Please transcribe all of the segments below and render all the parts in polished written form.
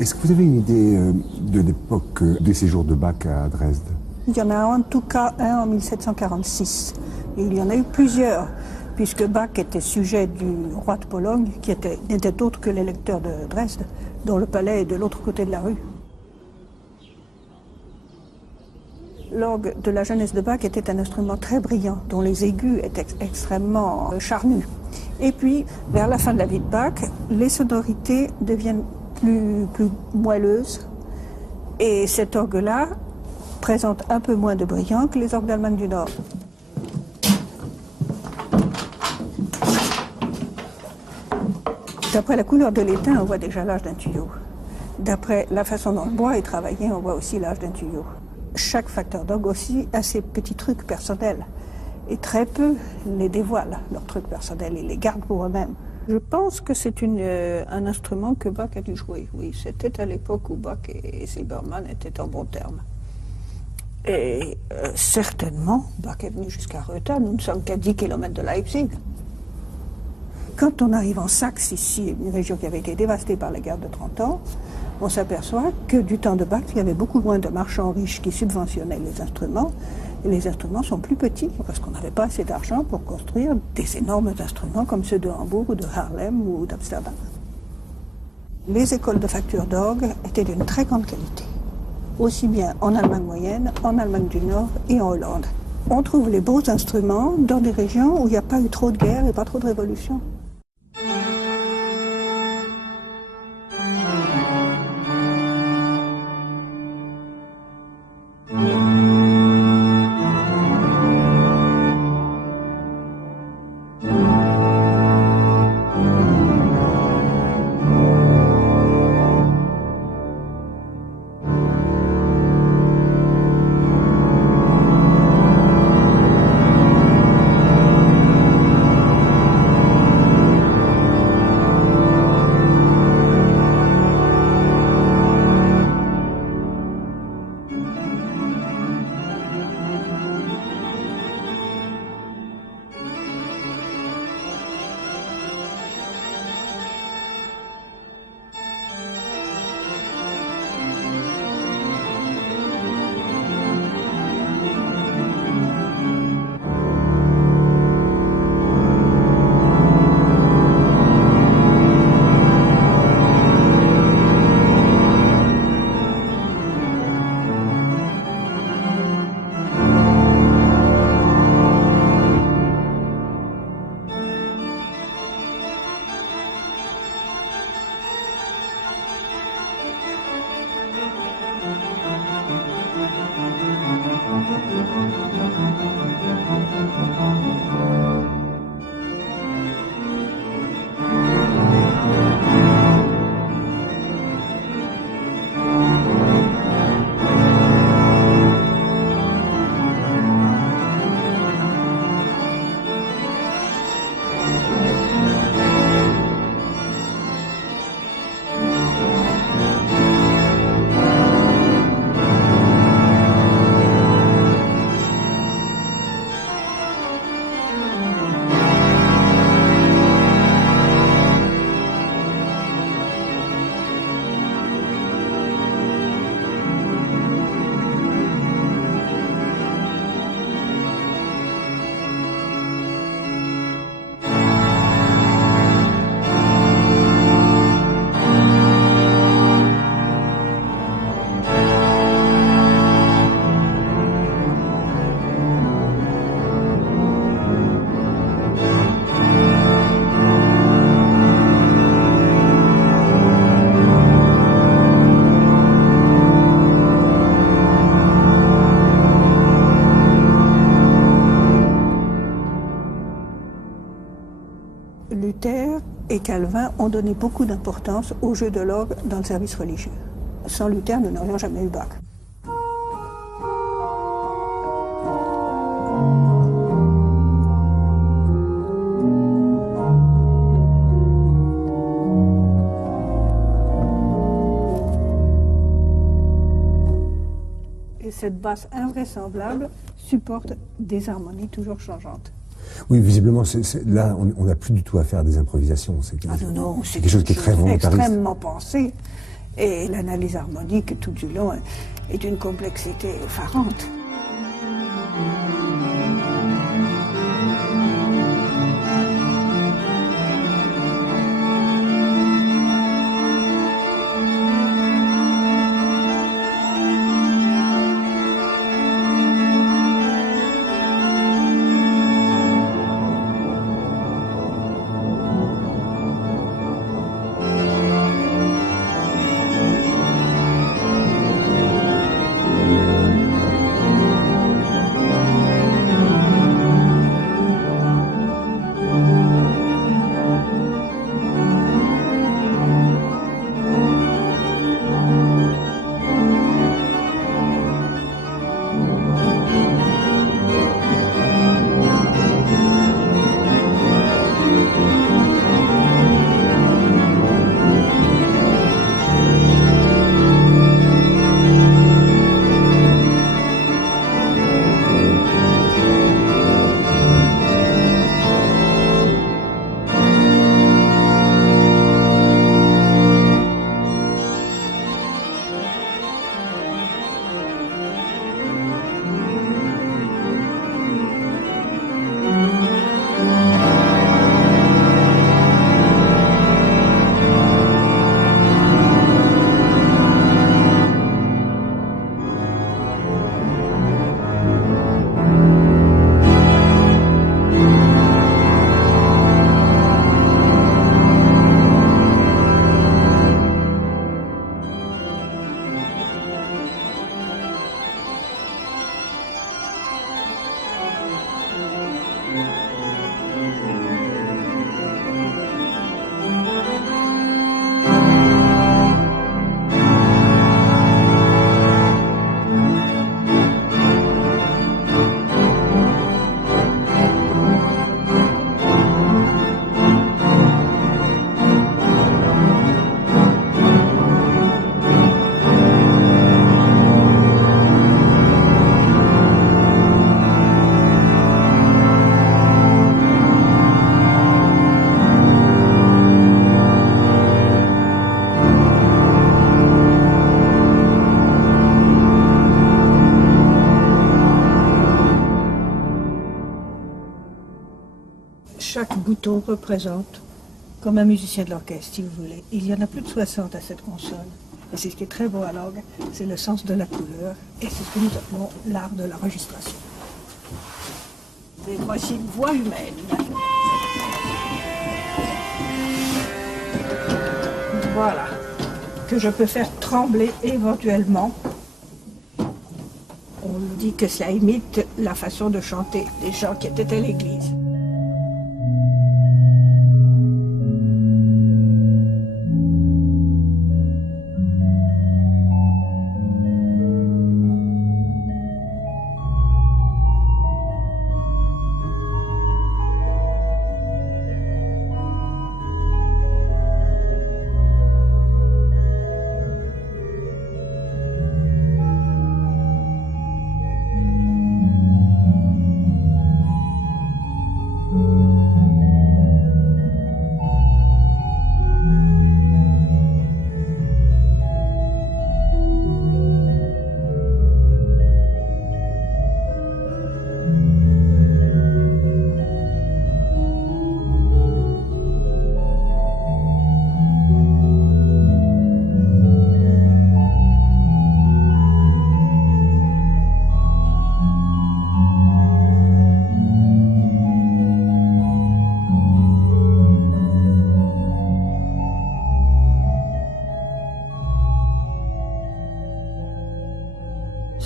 Est-ce que vous avez une idée de l'époque des séjours de Bach à Dresde? Il y en a en tout cas un en 1746. Et il y en a eu plusieurs, puisque Bach était sujet du roi de Pologne, qui n'était autre que l'électeur de Dresde, dont le palais est de l'autre côté de la rue. L'orgue de la jeunesse de Bach était un instrument très brillant, dont les aigus étaient extrêmement charnus. Et puis, vers la fin de la vie de Bach, les sonorités deviennent plus moelleuses. Et cet orgue-là présente un peu moins de brillant que les orgues d'Allemagne du Nord. D'après la couleur de l'étain, on voit déjà l'âge d'un tuyau. D'après la façon dont le bois est travaillé, on voit aussi l'âge d'un tuyau. Chaque facteur d'orgue aussi a ses petits trucs personnels. Et très peu les dévoilent, leurs trucs personnels, ils les gardent pour eux-mêmes. Je pense que c'est un instrument que Bach a dû jouer. Oui, c'était à l'époque où Bach et Silbermann étaient en bons termes. Et certainement, Bach est venu jusqu'à Röthen, nous ne sommes qu'à 10 km de Leipzig. Quand on arrive en Saxe, ici, une région qui avait été dévastée par la guerre de 30 ans, on s'aperçoit que du temps de Bach, il y avait beaucoup moins de marchands riches qui subventionnaient les instruments. Et les instruments sont plus petits, parce qu'on n'avait pas assez d'argent pour construire des énormes instruments comme ceux de Hambourg ou de Haarlem ou d'Amsterdam. Les écoles de facture d'orgue étaient d'une très grande qualité, aussi bien en Allemagne moyenne, en Allemagne du Nord et en Hollande. On trouve les beaux instruments dans des régions où il n'y a pas eu trop de guerre et pas trop de révolution. Luther et Calvin ont donné beaucoup d'importance au jeu de l'orgue dans le service religieux. Sans Luther, nous n'aurions jamais eu Bach. Et cette basse invraisemblable supporte des harmonies toujours changeantes. Oui, visiblement, là, on n'a plus du tout à faire des improvisations. C'est quelque chose qui est très volontariste. Extrêmement pensé. Et l'analyse harmonique tout du long est d'une complexité effarante. Chaque bouton représente, comme un musicien de l'orchestre, si vous voulez. Il y en a plus de 60 à cette console. Et c'est ce qui est très beau à l'orgue, c'est le sens de la couleur, et c'est ce que nous appelons l'art de l'enregistration. Et voici une voix humaine. Voilà, que je peux faire trembler éventuellement. On dit que ça imite la façon de chanter des gens qui étaient à l'église.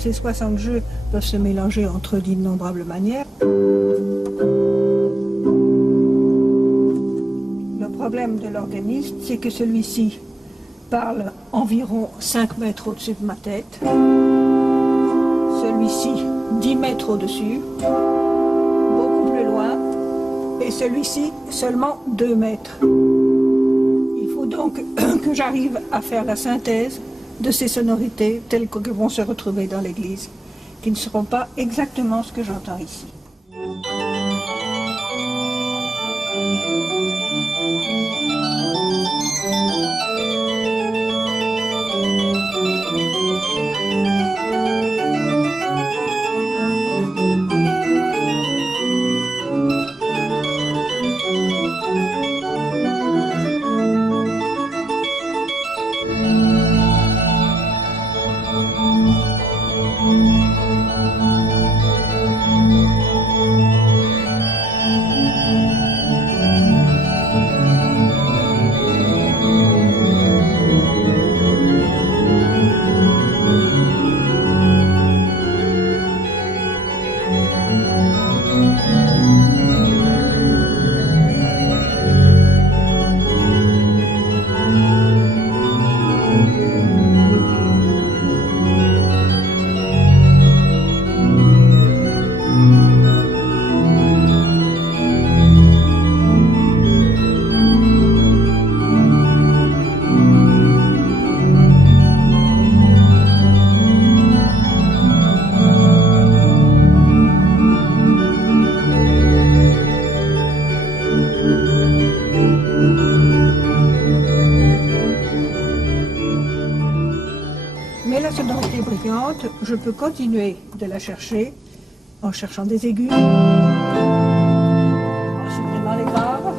Ces 60 jeux peuvent se mélanger entre eux d'innombrables manières. Le problème de l'organiste, c'est que celui-ci parle environ 5 mètres au-dessus de ma tête, celui-ci 10 mètres au-dessus, beaucoup plus loin, et celui-ci seulement 2 mètres. Il faut donc que j'arrive à faire la synthèse de ces sonorités telles que vont se retrouver dans l'église, qui ne seront pas exactement ce que j'entends ici. sonorité brillante, je peux continuer de la chercher en cherchant des aigus, en supprimant les graves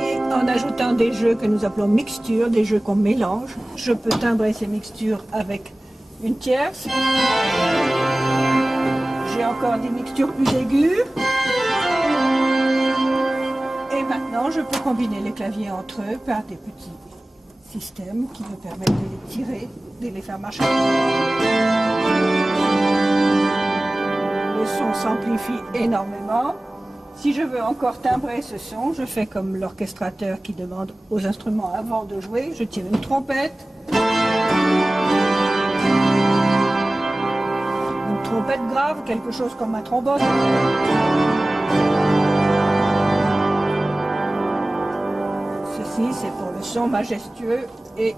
et en ajoutant des jeux que nous appelons mixtures, des jeux qu'on mélange. Je peux timbrer ces mixtures avec une tierce. J'ai encore des mixtures plus aiguës. Et maintenant, je peux combiner les claviers entre eux par des petits systèmes qui me permettent de les tirer, de les faire marcher. Le son s'amplifie énormément. Si je veux encore timbrer ce son, je fais comme l'orchestrateur qui demande aux instruments avant de jouer. Je tire une trompette. Une trompette grave, quelque chose comme un trombone. Ceci, c'est pour le son majestueux et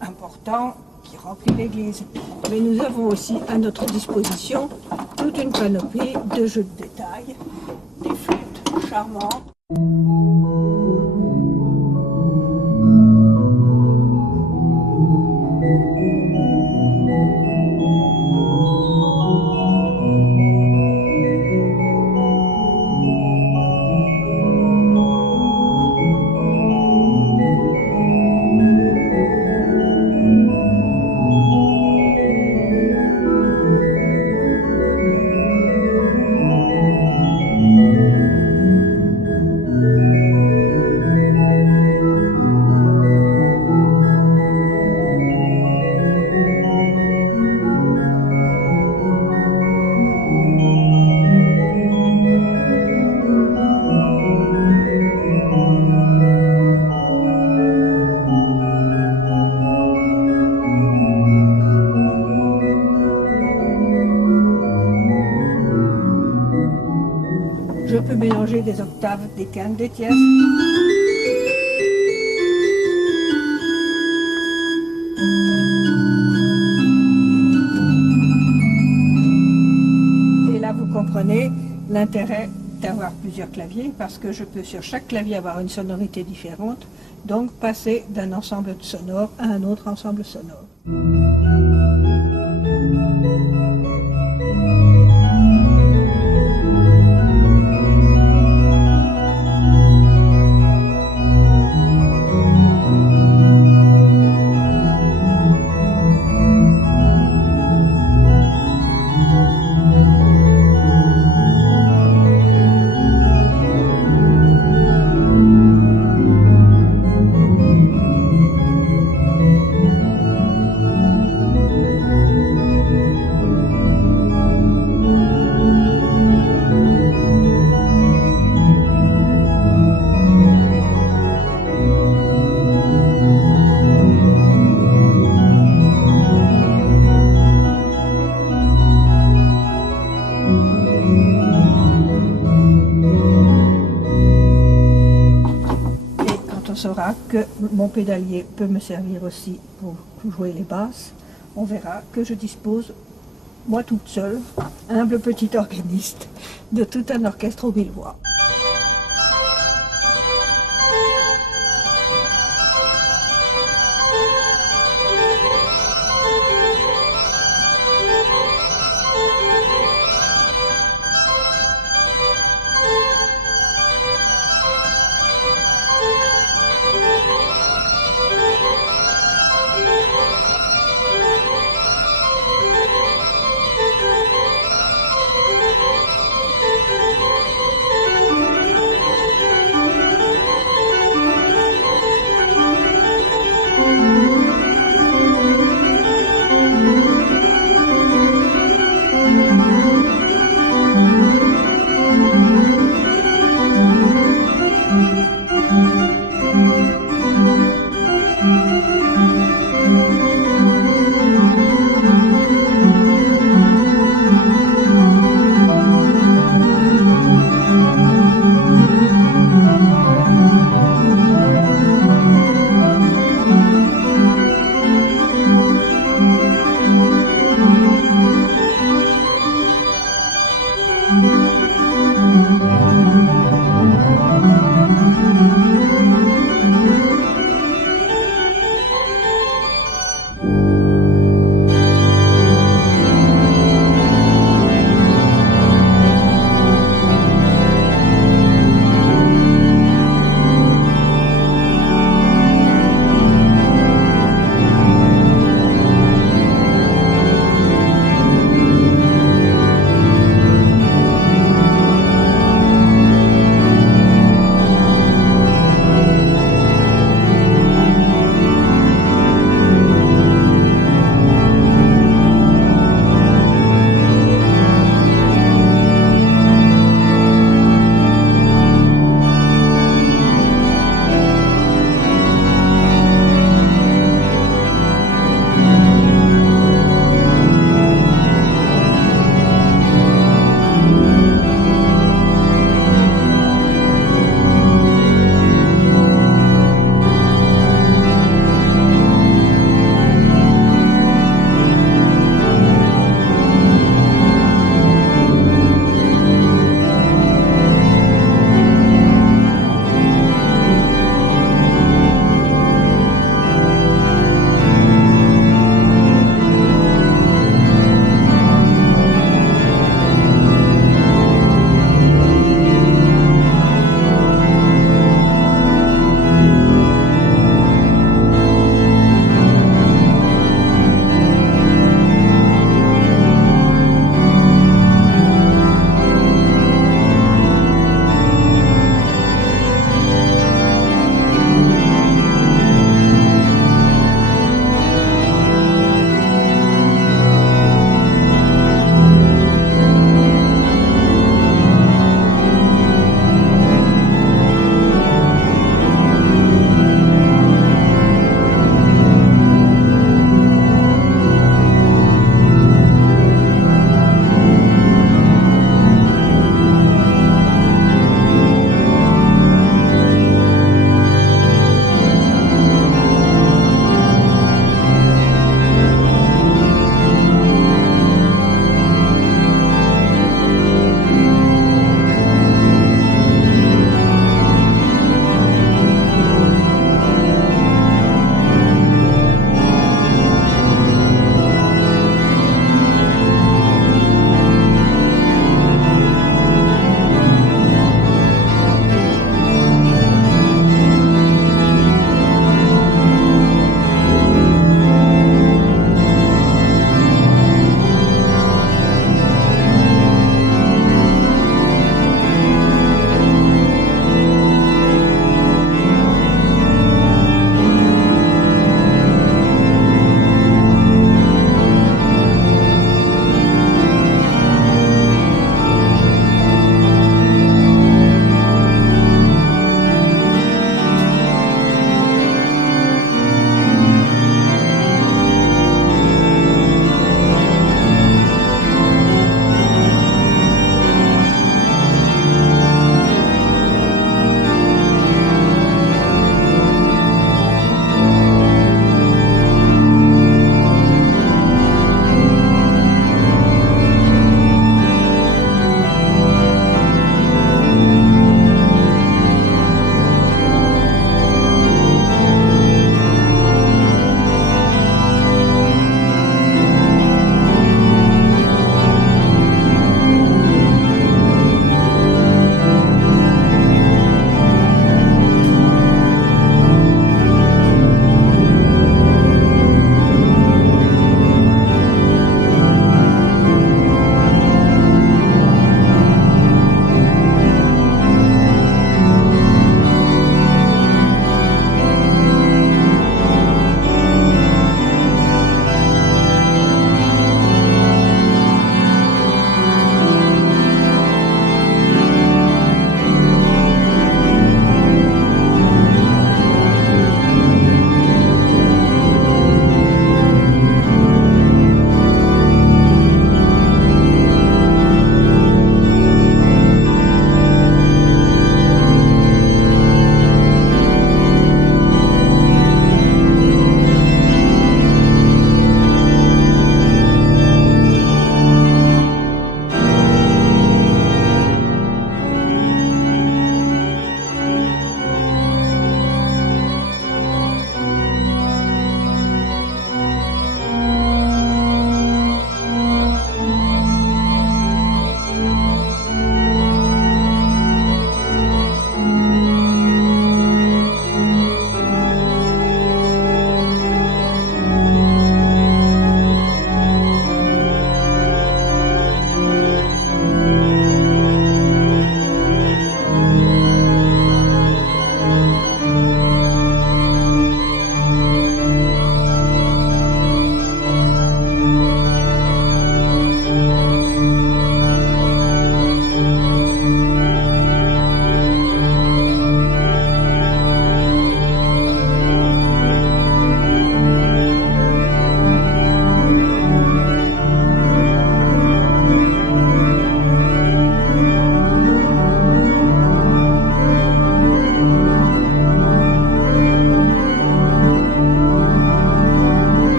important qui remplit l'église. Mais nous avons aussi à notre disposition toute une panoplie de jeux de détail, des flûtes charmantes. Je peux mélanger des octaves, des quintes, des tierces. Et là, vous comprenez l'intérêt d'avoir plusieurs claviers parce que je peux sur chaque clavier avoir une sonorité différente, donc passer d'un ensemble sonore à un autre ensemble sonore. On saura que mon pédalier peut me servir aussi pour jouer les basses. On verra que je dispose, moi toute seule, humble petite organiste, de tout un orchestre aux 1000 voix.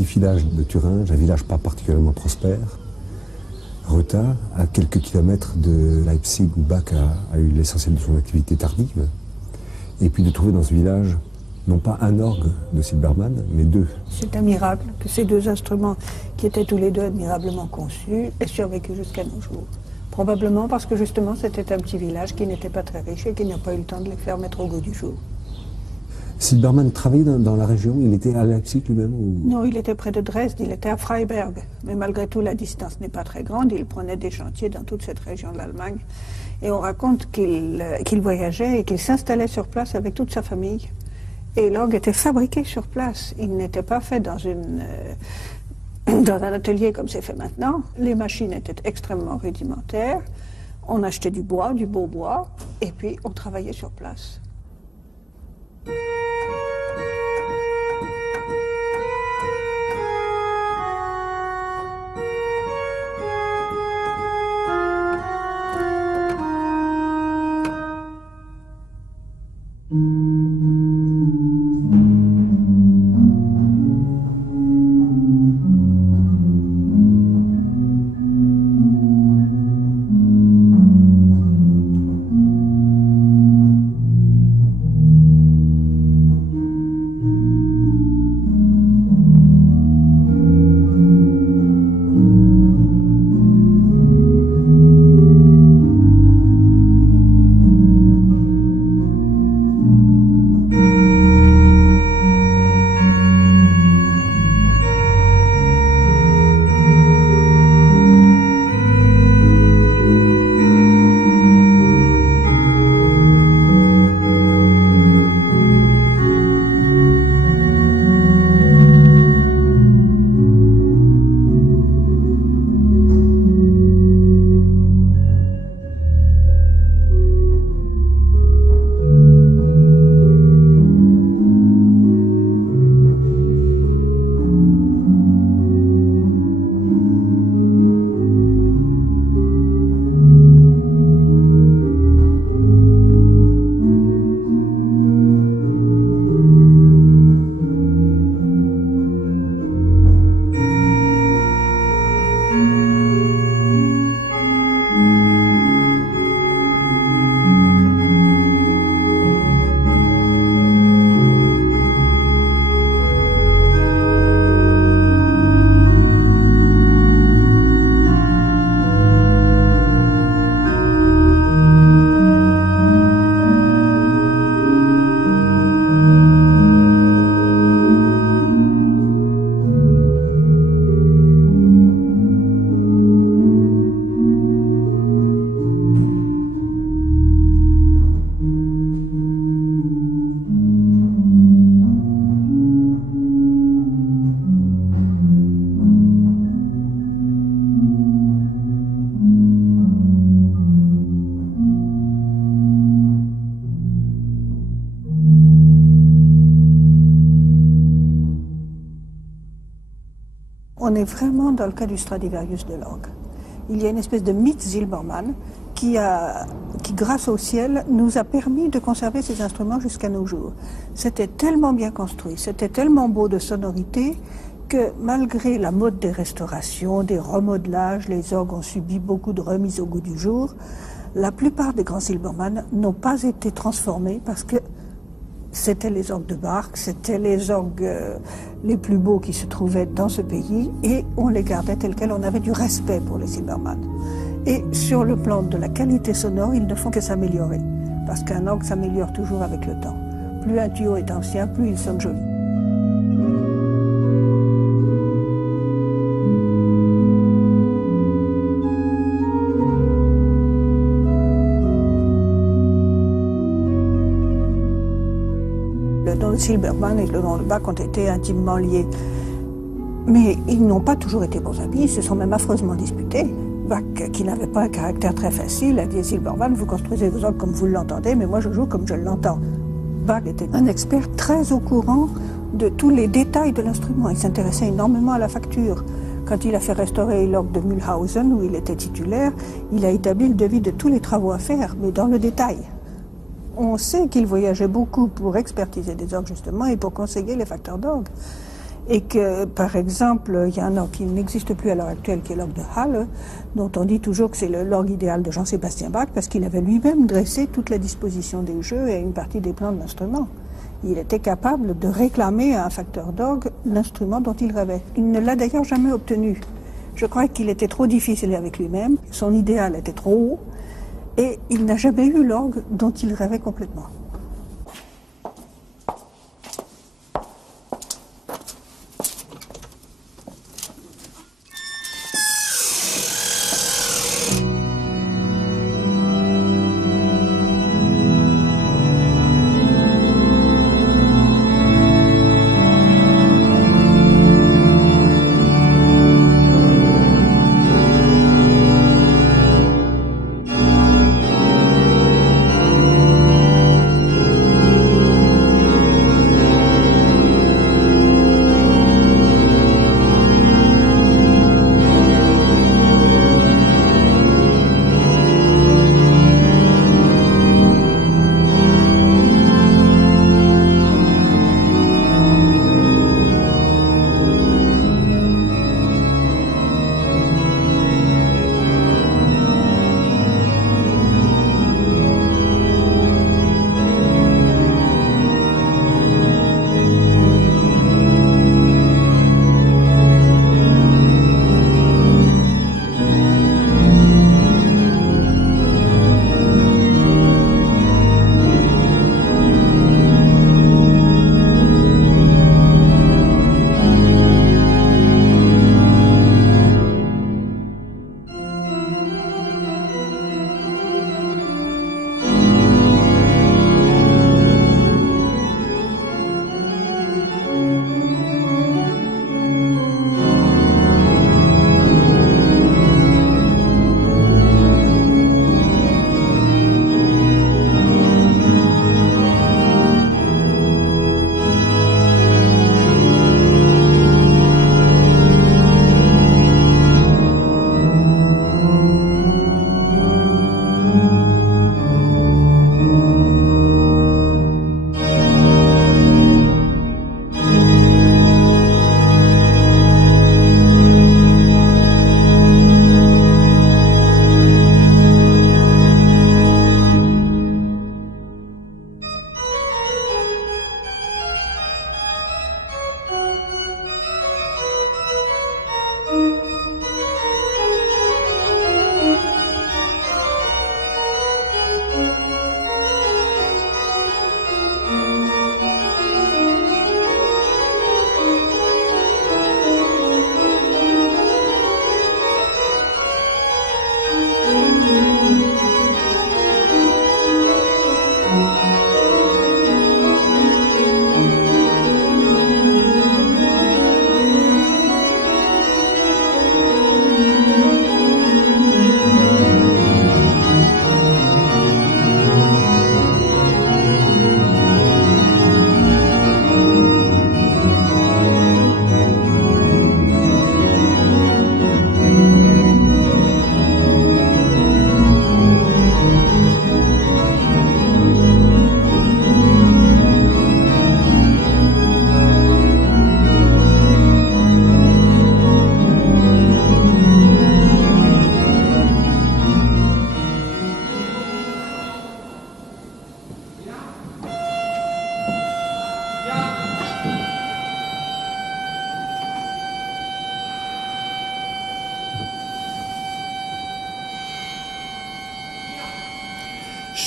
petit village de Thuringe, un village pas particulièrement prospère. Rotha, à quelques kilomètres de Leipzig, où Bach a eu l'essentiel de son activité tardive. Et puis de trouver dans ce village, non pas un orgue de Silbermann, mais deux. C'est un miracle que ces deux instruments, qui étaient tous les deux admirablement conçus, aient survécu jusqu'à nos jours. Probablement parce que justement c'était un petit village qui n'était pas très riche et qui n'a pas eu le temps de les faire mettre au goût du jour. Silbermann travaillait dans la région, il était à Leipzig lui-même ou... Non, il était près de Dresde, il était à Freiberg. Mais malgré tout, la distance n'est pas très grande. Il prenait des chantiers dans toute cette région de l'Allemagne. Et on raconte qu'il voyageait et qu'il s'installait sur place avec toute sa famille. Et l'orgue était fabriqué sur place. Il n'était pas fait dans un atelier comme c'est fait maintenant. Les machines étaient extrêmement rudimentaires. On achetait du bois, du beau bois, et puis on travaillait sur place. On est vraiment dans le cas du Stradivarius de l'orgue. Il y a une espèce de mythe Silbermann qui, grâce au ciel, nous a permis de conserver ces instruments jusqu'à nos jours. C'était tellement bien construit, c'était tellement beau de sonorité que malgré la mode des restaurations, des remodelages, les orgues ont subi beaucoup de remises au goût du jour, la plupart des grands Silbermann n'ont pas été transformés parce que c'était les orgues de Bach, c'était les orgues les plus beaux qui se trouvaient dans ce pays et on les gardait tels quels, on avait du respect pour les Silbermann. Et sur le plan de la qualité sonore, ils ne font que s'améliorer parce qu'un orgue s'améliore toujours avec le temps. Plus un tuyau est ancien, plus il sonne joli. Le nom de Silbermann et le nom de Bach ont été intimement liés. Mais ils n'ont pas toujours été bons amis, ils se sont même affreusement disputés. Bach, qui n'avait pas un caractère très facile, a dit à Silbermann, vous construisez vos orgues comme vous l'entendez, mais moi je joue comme je l'entends. Bach était un expert très au courant de tous les détails de l'instrument. Il s'intéressait énormément à la facture. Quand il a fait restaurer l'orgue de Mühlhausen, où il était titulaire, il a établi le devis de tous les travaux à faire, mais dans le détail. On sait qu'il voyageait beaucoup pour expertiser des orgues justement et pour conseiller les facteurs d'orgue. Et que, par exemple, il y a un orgue qui n'existe plus à l'heure actuelle, qui est l'orgue de Halle, dont on dit toujours que c'est l'orgue idéal de Jean-Sébastien Bach, parce qu'il avait lui-même dressé toute la disposition des jeux et une partie des plans de l'instrument. Il était capable de réclamer à un facteur d'orgue l'instrument dont il rêvait. Il ne l'a d'ailleurs jamais obtenu. Je crois qu'il était trop difficile avec lui-même, son idéal était trop haut, et il n'a jamais eu l'orgue dont il rêvait complètement.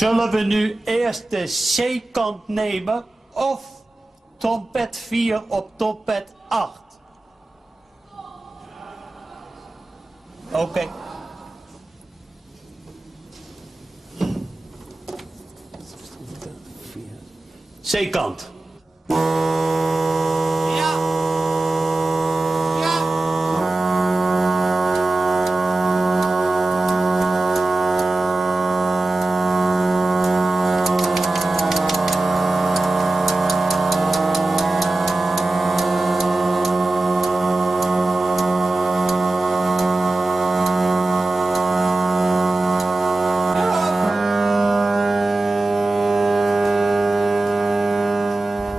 Zullen we nu eerst de C-kant nemen of trompet 4 op trompet 8? Oké. C-kant.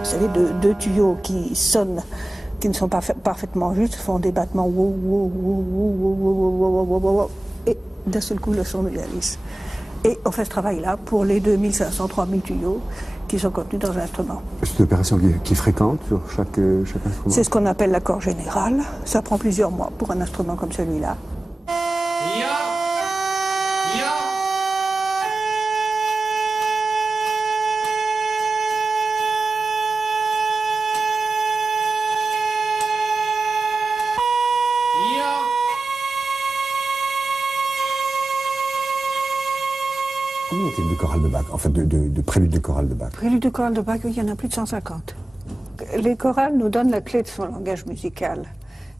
Vous savez, deux tuyaux qui sonnent qui ne sont pas parfaitement justes font des battements wow, wow, wow, wow, wow, wow, wow, wow, wow, wow, et d'un seul coup le son devient lisse. Et on fait ce travail-là pour les 2500, 3000 tuyaux qui sont contenus dans l'instrument. C'est une opération qui est fréquente sur chaque instrument? C'est ce qu'on appelle l'accord général. Ça prend plusieurs mois pour un instrument comme celui-là. Combien y a-t-il de chorales de Bach, en fait de préludes de chorales de Bach? Préludes de chorale de Bach, il y en a plus de 150. Les chorales nous donnent la clé de son langage musical.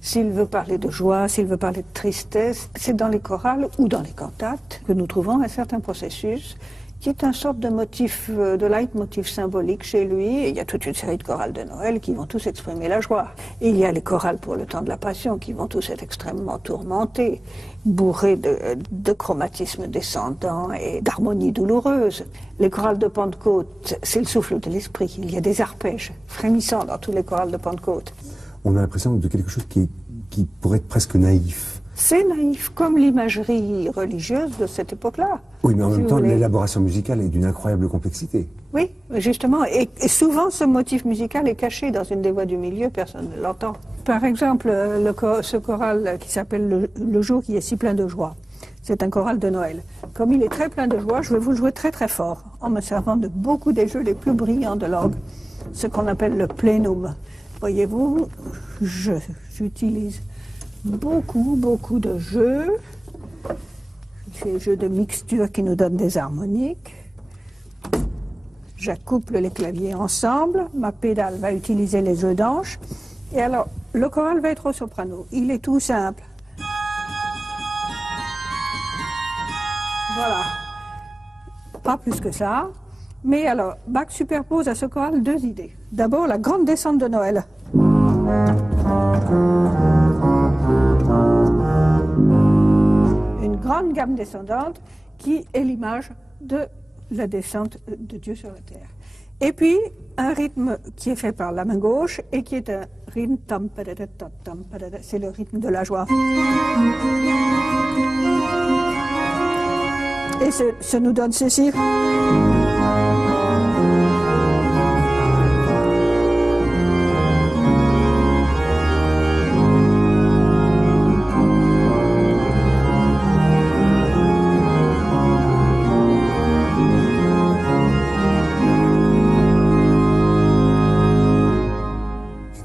S'il veut parler de joie, s'il veut parler de tristesse, c'est dans les chorales ou dans les cantates que nous trouvons un certain processus qui est une sorte de motif, de leitmotiv symbolique chez lui. Et il y a toute une série de chorales de Noël qui vont tous exprimer la joie. Et il y a les chorales pour le temps de la Passion qui vont tous être extrêmement tourmentés, bourrés de chromatisme descendant et d'harmonie douloureuse. Les chorales de Pentecôte, c'est le souffle de l'esprit. Il y a des arpèges frémissants dans tous les chorales de Pentecôte. On a l'impression de quelque chose qui pourrait être presque naïf. C'est naïf, comme l'imagerie religieuse de cette époque-là. Oui, mais en si même temps, vous voulez. l'élaboration musicale est d'une incroyable complexité. Oui, justement. Et souvent, ce motif musical est caché dans une des voix du milieu, personne ne l'entend. Par exemple, ce choral qui s'appelle le jour qui est si plein de joie. C'est un choral de Noël. Comme il est très plein de joie, je vais vous le jouer très très fort, en me servant de beaucoup des jeux les plus brillants de l'orgue, ce qu'on appelle le plénum. Voyez-vous, j'utilise beaucoup de jeux, ces jeux de mixture qui nous donnent des harmoniques. J'accouple les claviers ensemble, ma pédale va utiliser les jeux d'anches, et alors le choral va être au soprano. Il est tout simple. Voilà. Pas plus que ça. Mais alors, Bach superpose à ce choral deux idées. D'abord, la grande descente de Noël. Une grande gamme descendante qui est l'image de la descente de Dieu sur la terre. Et puis, un rythme qui est fait par la main gauche et qui est un rythme tam padada tam tam padada, c'est le rythme de la joie. Et ça nous donne ceci.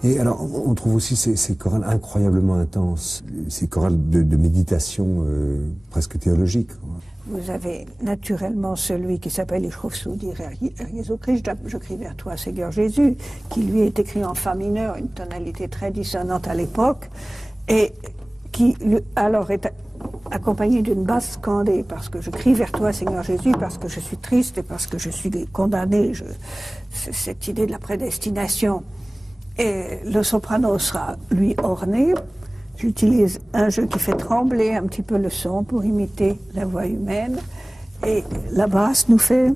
Et alors, on trouve aussi ces chorales incroyablement intenses, ces chorales de méditation presque théologique. Vous avez naturellement celui qui s'appelle Ich ruf zu dir, Herr Jesu Christ, je crie vers toi, Seigneur Jésus, qui lui est écrit en fa mineur, une tonalité très dissonante à l'époque, et qui alors est accompagné d'une basse scandée, parce que je crie vers toi, Seigneur Jésus, parce que je suis triste et parce que je suis condamné. Cette idée de la prédestination. Et le soprano sera, lui, orné. J'utilise un jeu qui fait trembler un petit peu le son pour imiter la voix humaine. Et la basse nous fait...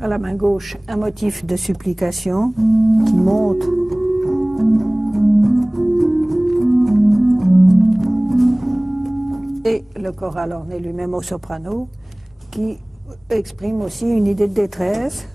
À la main gauche, un motif de supplication qui monte. Et le choral orné lui-même au soprano, qui exprime aussi une idée de détresse.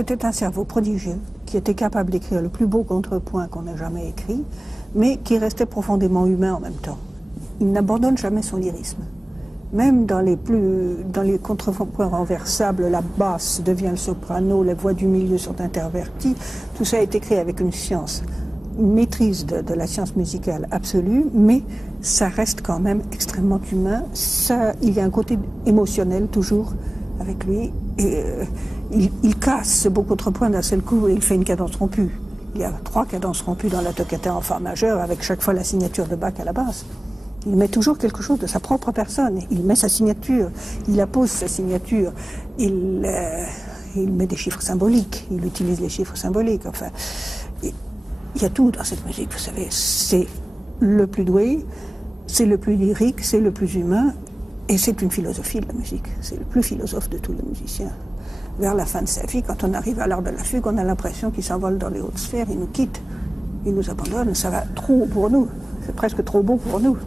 c'était un cerveau prodigieux qui était capable d'écrire le plus beau contrepoint qu'on ait jamais écrit, mais qui restait profondément humain en même temps. Il n'abandonne jamais son lyrisme. Même dans les contrepoints renversables, la basse devient le soprano, les voix du milieu sont interverties. Tout ça est écrit avec une science, une maîtrise de la science musicale absolue, mais ça reste quand même extrêmement humain. Il y a un côté émotionnel toujours avec lui. Et, il casse ce beau contrepoint d'un seul coup et il fait une cadence rompue. Il y a 3 cadences rompues dans la toccata en fa majeur avec chaque fois la signature de Bach à la basse. Il met toujours quelque chose de sa propre personne. Il met sa signature, il appose sa signature, il met des chiffres symboliques, il utilise les chiffres symboliques. Enfin, il y a tout dans cette musique, vous savez. C'est le plus doué, c'est le plus lyrique, c'est le plus humain, et c'est une philosophie de la musique. C'est le plus philosophe de tous les musiciens. Vers la fin de sa vie, quand on arrive à l'heure de la fugue, on a l'impression qu'il s'envole dans les hautes sphères, il nous quitte, il nous abandonne, ça va trop haut pour nous, c'est presque trop beau pour nous.